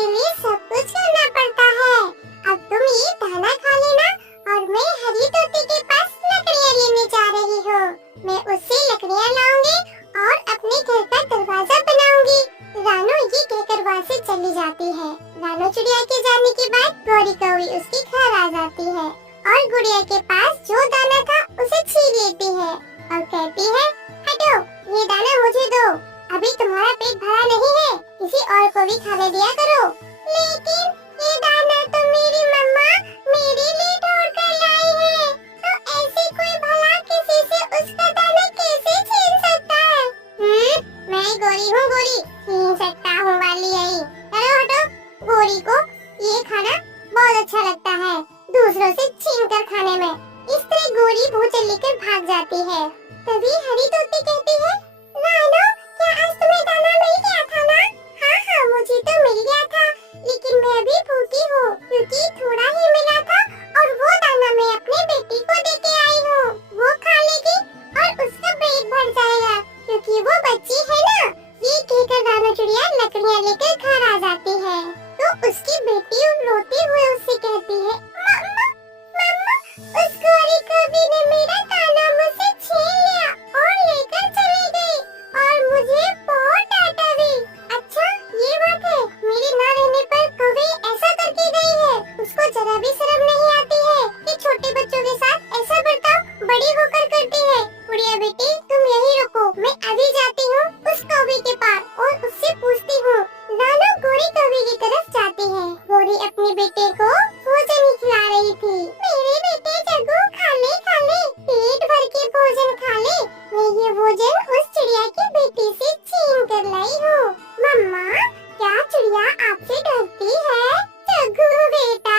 के लिए सब कुछ करना पड़ता है। अब तुम ये दाना खा लेना और मैं हरी तोते के पास लकड़ियाँ लेने जा रही हूँ। मैं उससे लकड़ियाँ लाऊंगी और अपने घर का दरवाजा बनाऊंगी। रानू ये कहकर वहाँ से चली जाती है। रानू चिड़िया के जाने के बाद गौरी कौवी उसके घर आ जाती है और गुड़िया के पास जो दाना था उसे छीन लेती है और कहती है, हटो, ये दाना मुझे दो। अभी तुम्हारा पेट भरा नहीं है, किसी और को भी खाने दिया करो। लेकिन ये दाना तो मेरी मम्मा मेरे लिए ढूंढ कर लाई है, तो ऐसे कोई भला किसी से उसका दाना कैसे छीन सकता है? मैं गोरी हूँ, गोरी छीन सकता हूँ वाली यही। चलो हटो, गोरी को ये खाना बहुत अच्छा लगता है, दूसरों से छीन कर खाने में। इस तरह गोरी भोजन लेकर भाग जाती है। तभी हरी तोते कहती है, रानो, क्या आज तुम्हें दाना मिल गया था ना? हाँ, मुझे तो मिल गया था, लेकिन मैं भी भूखी हूँ क्योंकि थोड़ा ही मिला था और वो दाना मैं अपने बेटी को देके आई हूँ। वो खा लेगी और उसका पेट भर जाएगा क्योंकि वो बच्ची है ना। ये कहकर रानो चिड़िया लकड़ियाँ लेकर घर आ जाती है तो उसकी बेटी रोते हुए उससे कहती है, मम्मा, मम्मा, उस गोरी कौवी ने मेरा दाना मुझसे छीन लिया और लेकर चली गई और मुझे बहुत डांटा भी। अच्छा, ये बात है, मेरे ना रहने पर कौवी ऐसा करके गई है। उसको जरा भी शर्म नहीं आती है कि छोटे बच्चों के साथ ऐसा बर्ताव बड़ी होकर करती है। गुड़िया बेटी, तुम यही रुको, मैं अभी जाती हूँ उस कौवी के पास और उससे पूछती हूँ। रानो गोरी कौवी की तरफ जाती है। गोरी अपने बेटे को भोजन ही खिला रही थी। मेरे बेटे जग्गू, खा ले, पेट भर के भोजन खा ले। मैं ये भोजन उस चिड़िया की बेटी से छीन कर लाई हूँ। मम्मा, क्या चिड़िया आपसे डरती है? जग्गू बेटा,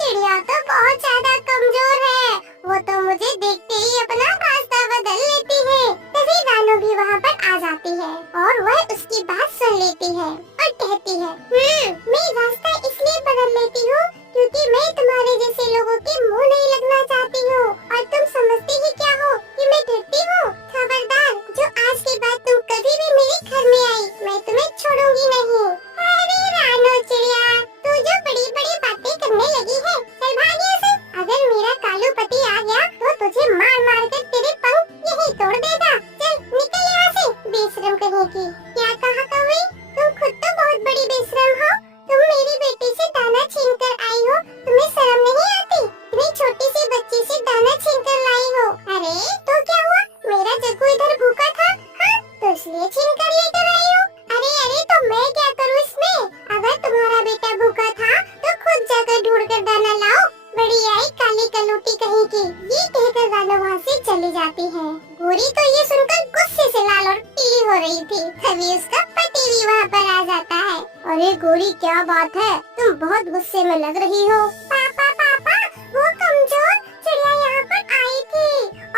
चिड़िया तो बहुत ज्यादा कमजोर है, वो तो मुझे देखते ही अपना रास्ता बदल लेती है। तभी रानू भी वहाँ पर आ जाती है और वह उसकी बात सुन लेती है और कहती है, मैं रास्ता इसलिए बदल लेती हूँ क्योंकि मैं तुम्हारे जैसे लोगों के मुंह नहीं लगना चाहती हूँ और तुम समझती ही क्या हो कि मैं डरती हूँ। खबरदार, जो आज के बाद तुम कभी भी मेरे घर में आई, मैं तुम्हें छोड़ूंगी नहीं। अरे रानू चिड़िया, तू जो बड़ी बड़ी बातें करने लगी है, चल भाग यहाँ से। अगर मेरा कालू पति आ गया तो तुझे मार मार कर तेरे पंख यही तोड़ देगा। चल निकल यहाँ से, बेशरम कहीं की। क्या कहा कौवी? तुम खुद तो बहुत बड़ी बेशरम हो। तुम मेरी बेटी से दाना छीन कर आई हो, तुम्हें शर्म नहीं आती? इतनी छोटी सी बच्ची से दाना छीन कर लाई हो। अरे तो क्या हुआ, मेरा जग्गू इधर भूखा था, हाँ, तो इसलिए छीन कर लेकर आई हो। अरे तो मैं क्या करूँ इसमें? अगर तुम्हारा बेटा भूखा था तो खुद जाकर ढूंढ कर दाना लाओ। बड़ी आई काली कलूटी कहीं की। ये कहकर रानू वहाँ से चली जाती है। गोरी तो ये सुनकर गुस्से से लाल और पीली हो रही थी। तभी उसका पति भी वहाँ पर आ जाता है। अरे गोरी, क्या बात है, तुम बहुत गुस्से में लग रही हो। पापा, वो कमजोर चिड़िया यहाँ पर आई थी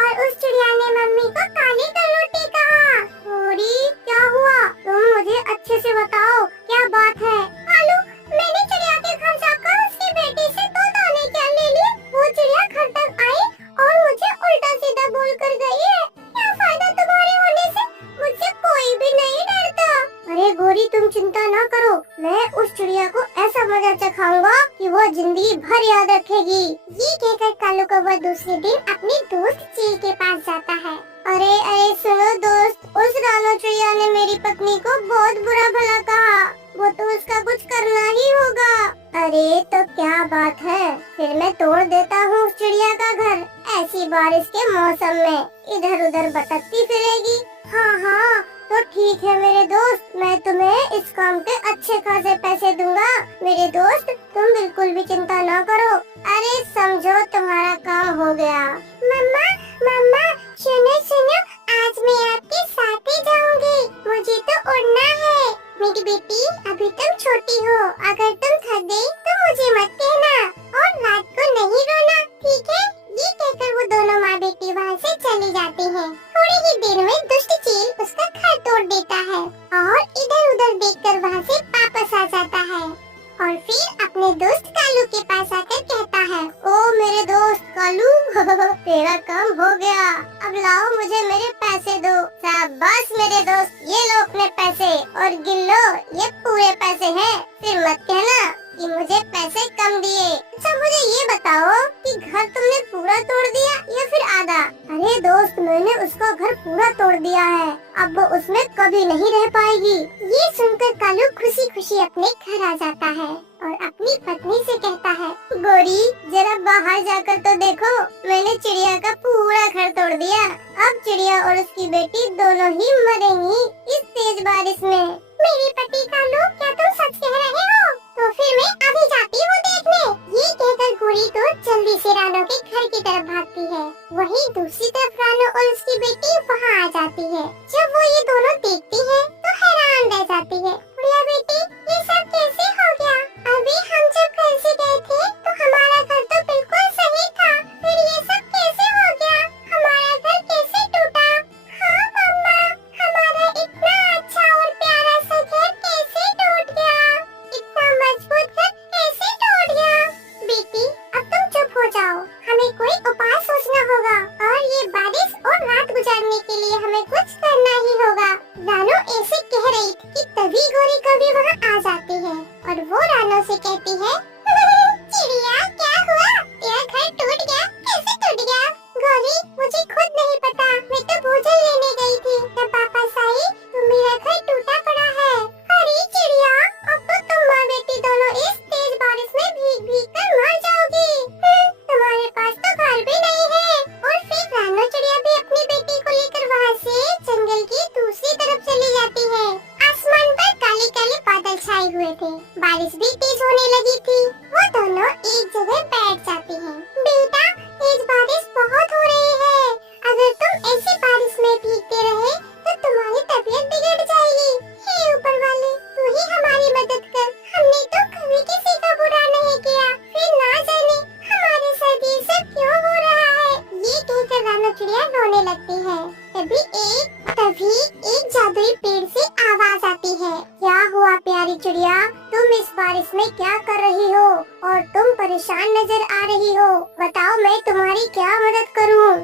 और उस चिड़िया ने मम्मी को काली कलूटी कहा। गोरी, क्या हुआ, तुम मुझे अच्छे से बताओ, क्या बात है? कालू, मैंने चिड़िया के घर जाकर उसकी बेटी से दो दाने क्या ले लिए। वो चिड़िया घर तक आई और मुझे उल्टा सीधा बोल कर गई है। क्या फायदा तुम्हारे होने से? मुझसे कोई भी नहीं डरता। अरे गोरी, तुम चिंता न करो, मैं उस चिड़िया को ऐसा मजा चखाऊंगा कि वो जिंदगी भर याद रखेगी। ये कहकर कालू कौवा दूसरे दिन अपने दोस्त चील के पास जाता है। अरे सुनो दोस्त, उस रानू चिड़िया ने मेरी पत्नी को बहुत बुरा भला कहा, वो तो उसका कुछ करना ही होगा। अरे तो क्या बात है, फिर मैं तोड़ देता हूँ उस चिड़िया का घर। ऐसी बारिश के मौसम में इधर उधर भटकती फिरेगी। हाँ, तो ठीक है मेरे दोस्त, मैं तुम्हें इस काम के अच्छे खासे पैसे दूंगा। मेरे दोस्त, तुम बिल्कुल भी चिंता न करो। अरे समझो, तुम्हारा काम हो गया। मम्मा, सुनो, आज मैं आपके साथ ही जाऊंगी। मुझे तो उड़ना है। मेरी बेटी, अभी तुम छोटी हो, अगर तुम थक गई तो मुझे मत कहना और रात को नहीं रोना, ठीक है? ये कहकर वो दोनों माँ बेटी वहाँ से चली जाती हैं। थोड़ी ही देर में दुष्ट चील उसका घर तोड़ देता है और इधर उधर देखकर वहाँ से वापस आ जाता है और फिर अपने दोस्त कालू के पास आकर कहता है, ओ मेरे दोस्त कालू, तेरा काम हो गया, अब लाओ मुझे मेरे पैसे दो। शाबाश मेरे दोस्त, ये लो अपने पैसे और गिन लो, ये पूरे पैसे हैं। फिर मत दम दिए। अच्छा मुझे ये बताओ कि घर तुमने पूरा तोड़ दिया या फिर आधा? अरे दोस्त, मैंने उसका घर पूरा तोड़ दिया है, अब वो उसमें कभी नहीं रह पाएगी। ये सुनकर कालू खुशी खुशी अपने घर आ जाता है और अपनी पत्नी से कहता है, गोरी जरा बाहर जाकर तो देखो, मैंने चिड़िया का पूरा घर तोड़ दिया। अब चिड़िया और उसकी बेटी दोनों ही मरेंगी इस तेज बारिश में। मेरे पति कालू, क्या तुम सच कह रहे हो? तो फिर मैं अभी जाती हूँ देखने। ये कहकर गोरी तो जल्दी से रानो के घर की तरफ भागती है। वहीं दूसरी तरफ रानो और उसकी बेटी वहाँ आ जाती है। जब वो ये दोनों देखती है तो हैरान रह जाती है। बुढ़िया बेटी, ये सब कैसे हो गया? अभी हम जब घर से गए थे तो हमारा घर तो बिल्कुल सही था, फिर ये सब कैसे हो गया? हमारा घर कैसे टूटा? हाँ मम्मा, हमारा इतना अच्छा और प्यारा सा घर कैसे टूट गया? इतना मजबूत घर कैसे टूट गया? बेटी, अब तुम चुप हो जाओ, हमें कोई उपाय सोचना होगा और ये बारिश और रात गुजारने के लिए हमें कुछ करना ही होगा। रानो ऐसे कह रही थी कि तभी गोरी कभी वहाँ आ जाती है और वो रानो से कहती है, चिड़िया क्या हुआ? तेरा घर टूट गया? कैसे टूट गया? गोरी, मुझे खुद नहीं पता, मैं तो भोजन लेने गई थी, जब वापस आई तो मेरा घर टूटा पड़ा है। अरे चिड़िया, अब तो तुम माँ बेटी दोनों इस तेज बारिश में भीग भीग कर मर जाओगी। तुम्हारे पास तो घर भी नहीं है। और फिर रानो चिड़िया भी अपनी बेटी को लेकर वहाँ से जंगल की दूसरी तरफ चली जाती है। आसमान पर काले काले बादल छाए हुए थे, बारिश भी तेज होने लगी थी। वो दोनों एक जगह बैठ जाती हैं। बेटा, तेज बारिश बहुत हो रही है, अगर तुम ऐसी बारिश में भीगते रहे तो तुम्हारी तबीयत बिगड़ जाएगी। हे ऊपर वाले, तू ही हमारी मदद कर, हमने तो कभी किसी का बुरा नहीं किया, फिर ना जाने हमारे साथ ये सब क्यों हो रहा है। ये कहकर रानो चिड़िया रोने लगती है। तभी एक जादुई पेड़ से आवाज आती है, क्या हुआ प्यारी चिड़िया, तुम इस बारिश में क्या कर रही हो और तुम परेशान नजर आ रही हो, बताओ मैं तुम्हारी क्या मदद करूं?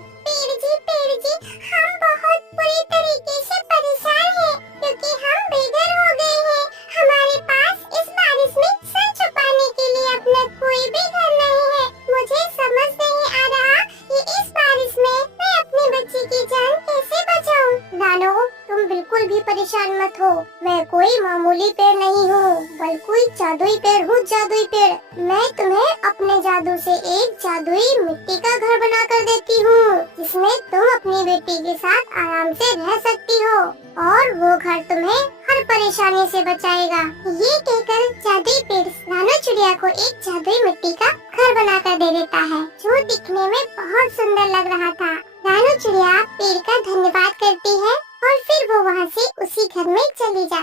पेड़ जी, हम बहुत बुरी तरीके से परेशान हैं, क्योंकि हम बेघर हो गए हैं। हमारे पास इस बारिश में सर छुपाने के लिए अपना कोई भी घर नहीं है। मुझे समझ नहीं आ रहा कि इस बारिश में मैं अपने बच्चे की जान कैसे बचाऊं। रानो, तुम बिल्कुल भी परेशान मत हो, मैं कोई मामूली पेड़ नहीं हूँ, बल्कि जादुई पेड़ हूँ, जादुई पेड़। मैं तुम्हें अपने जादू से एक जादुई मिट्टी का घर बना कर देती हूँ, जिसमें तुम अपनी बेटी के साथ आराम से रह सकती हो और वो घर तुम्हें हर परेशानी से बचाएगा। ये कहकर जादुई पेड़ रानो चिड़िया को एक जादुई मिट्टी का घर बनाकर दे देता है, जो दिखने में बहुत सुंदर लग रहा था। रानो चिड़िया पेड़ का धन्यवाद करती है और फिर वो वहाँ से उसी घर में चली जाती है।